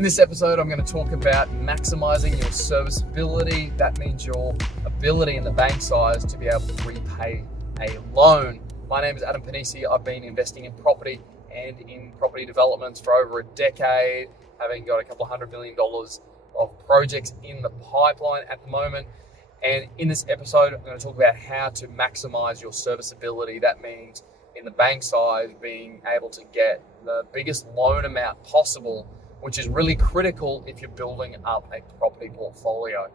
In this episode, I'm going to talk about maximising your serviceability. That means your ability in the bank size to be able to repay a loan. My name is Adam Panisi. I've been investing in property and in property developments for over a decade, having got a couple of $100 million of projects in the pipeline at the moment. And in this episode, I'm going to talk about how to maximise your serviceability. That means in the bank size, being able to get the biggest loan amount possible, which is really critical if you're building up a property portfolio.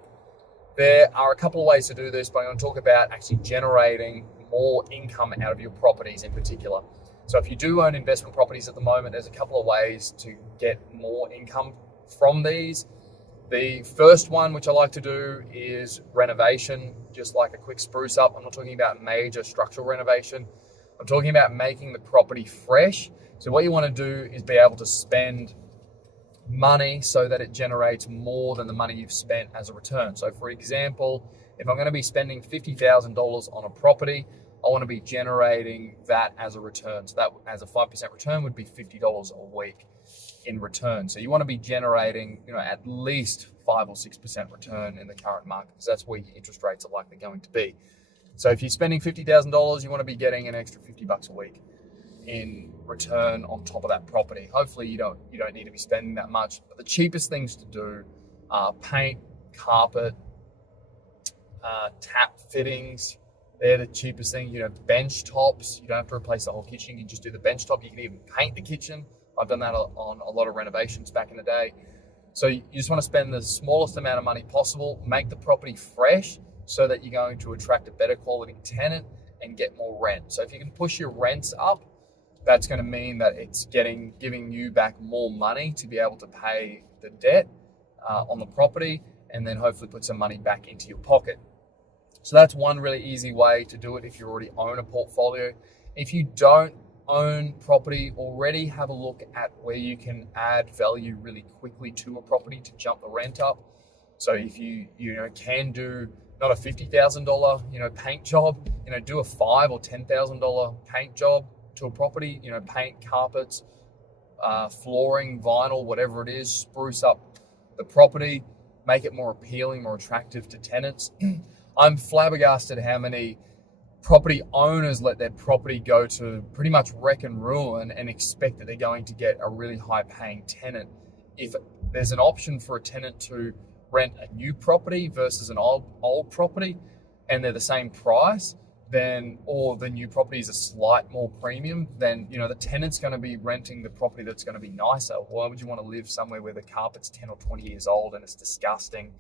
There are a couple of ways to do this, but I'm going to talk about actually generating more income out of your properties in particular. So if you do own investment properties at the moment, there's a couple of ways to get more income from these. The first one, which I like to do, is renovation, just like a quick spruce up. I'm not talking about major structural renovation. I'm talking about making the property fresh. So what you want to do is be able to spend money so that it generates more than the money you've spent as a return. So for example, if I'm going to be spending $50,000 on a property, I want to be generating that as a return. So that as a 5% return would be $50 a week in return. So you want to be generating, at least 5 or 6% return in the current market, because that's where your interest rates are likely going to be. So if you're spending $50,000, you want to be getting an extra $50 a week in return on top of that property. Hopefully you don't need to be spending that much. But the cheapest things to do are paint, carpet, tap fittings. They're the cheapest thing. Bench tops. You don't have to replace the whole kitchen. You can just do the bench top. You can even paint the kitchen. I've done that on a lot of renovations back in the day. So you just want to spend the smallest amount of money possible, make the property fresh so that you're going to attract a better quality tenant and get more rent. So if you can push your rents up, that's going to mean that it's giving you back more money to be able to pay the debt on the property, and then hopefully put some money back into your pocket. So that's one really easy way to do it if you already own a portfolio. If you don't own property already, have a look at where you can add value really quickly to a property to jump the rent up. So if you can do not a $50,000 paint job, do a $5,000 or $10,000 paint job to a property, paint, carpets, flooring, vinyl, whatever it is, spruce up the property, make it more appealing, more attractive to tenants. I'm flabbergasted how many property owners let their property go to pretty much wreck and ruin and expect that they're going to get a really high paying tenant. If there's an option for a tenant to rent a new property versus an old property and they're the same price, or the new property is a slight more premium, then the tenant's going to be renting the property that's going to be nicer. Why would you want to live somewhere where the carpet's 10 or 20 years old and it's disgusting,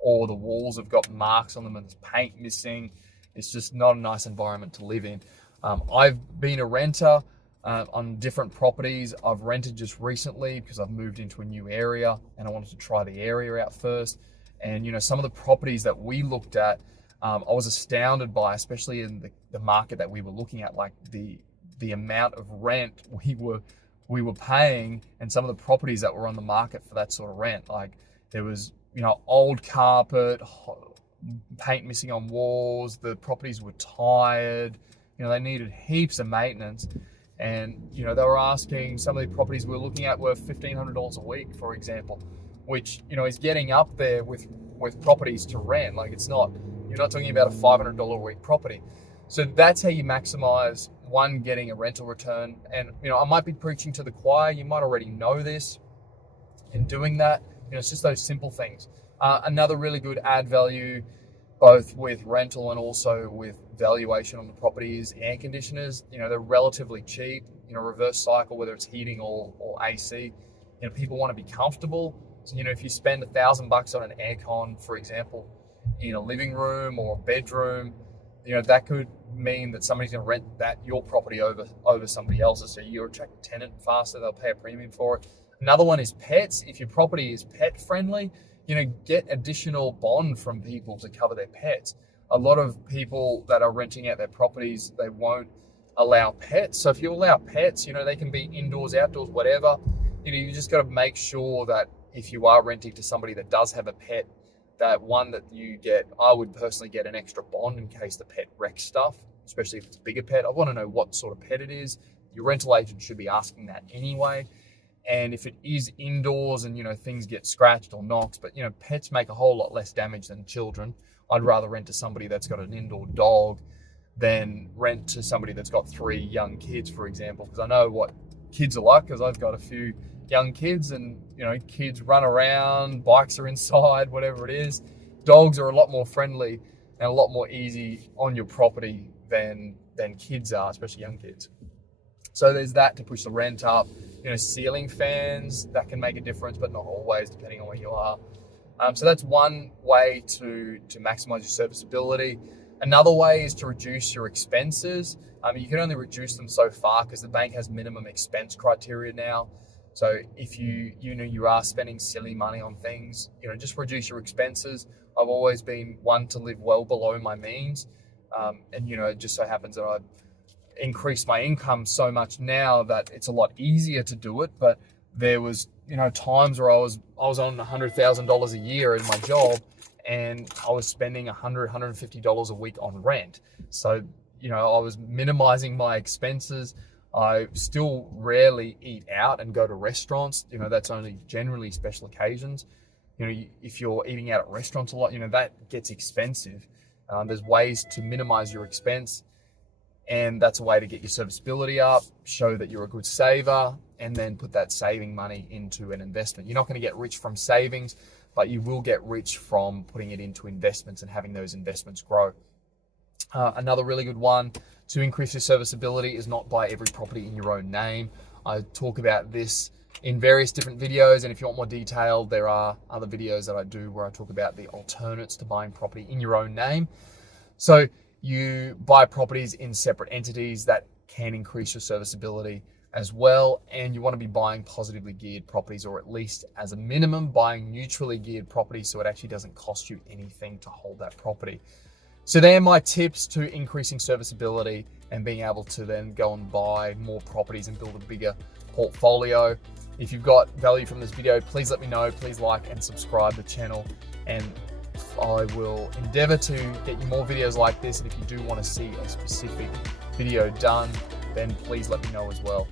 or the walls have got marks on them and there's paint missing? It's just not a nice environment to live in. I've been a renter on different properties. I've rented just recently because I've moved into a new area and I wanted to try the area out first. And some of the properties that we looked at, I was astounded by, especially in the market that we were looking at, like the amount of rent we were paying, and some of the properties that were on the market for that sort of rent. Like there was, old carpet, paint missing on walls, the properties were tired, they needed heaps of maintenance. And, they were asking, some of the properties we were looking at were $1,500 a week, for example, which, is getting up there with properties to rent. Like you're not talking about a $500 a week property. So that's how you maximize, one, getting a rental return. And, I might be preaching to the choir. You might already know this in doing that. It's just those simple things. Another really good add value, both with rental and also with valuation on the property, is air conditioners. They're relatively cheap, reverse cycle, whether it's heating or AC. People want to be comfortable. So, if you spend $1,000 on an aircon, for example, in a living room or a bedroom, that could mean that somebody's going to rent your property over somebody else's. So you attract a tenant faster, they'll pay a premium for it. Another one is pets. If your property is pet friendly, get additional bond from people to cover their pets. A lot of people that are renting out their properties, they won't allow pets. So if you allow pets, they can be indoors, outdoors, whatever. You just got to make sure that if you are renting to somebody that does have a pet, that one that you get, I would personally get an extra bond in case the pet wrecks stuff, especially if it's a bigger pet. I want to know what sort of pet it is. Your rental agent should be asking that anyway. And if it is indoors and, things get scratched or knocked, but, pets make a whole lot less damage than children. I'd rather rent to somebody that's got an indoor dog than rent to somebody that's got 3 young kids, for example, because I know what kids are like, because I've got a few young kids, and, kids run around, bikes are inside, whatever it is. Dogs are a lot more friendly and a lot more easy on your property than kids are, especially young kids. So there's that to push the rent up. Ceiling fans, that can make a difference, but not always, depending on where you are. So that's one way to maximize your serviceability. Another way is to reduce your expenses. You can only reduce them so far because the bank has minimum expense criteria now. So if you are spending silly money on things, just reduce your expenses. I've always been one to live well below my means. And it just so happens that I've increased my income so much now that it's a lot easier to do it. But there was, times where I was on $100,000 a year in my job, and I was spending $150 a week on rent. So, I was minimizing my expenses. I still rarely eat out and go to restaurants. That's only generally special occasions. If you're eating out at restaurants a lot, that gets expensive. There's ways to minimize your expense, and that's a way to get your serviceability up, show that you're a good saver, and then put that saving money into an investment. You're not going to get rich from savings, but you will get rich from putting it into investments and having those investments grow. Another really good one to increase your serviceability is not buy every property in your own name. I talk about this in various different videos, and if you want more detail, there are other videos that I do where I talk about the alternates to buying property in your own name. So you buy properties in separate entities, that can increase your serviceability as well. And you want to be buying positively geared properties, or at least as a minimum buying neutrally geared properties, so it actually doesn't cost you anything to hold that property. So they're my tips to increasing serviceability and being able to then go and buy more properties and build a bigger portfolio. If you've got value from this video, please let me know. Please like and subscribe to the channel, and I will endeavor to get you more videos like this. And if you do want to see a specific video done, then please let me know as well.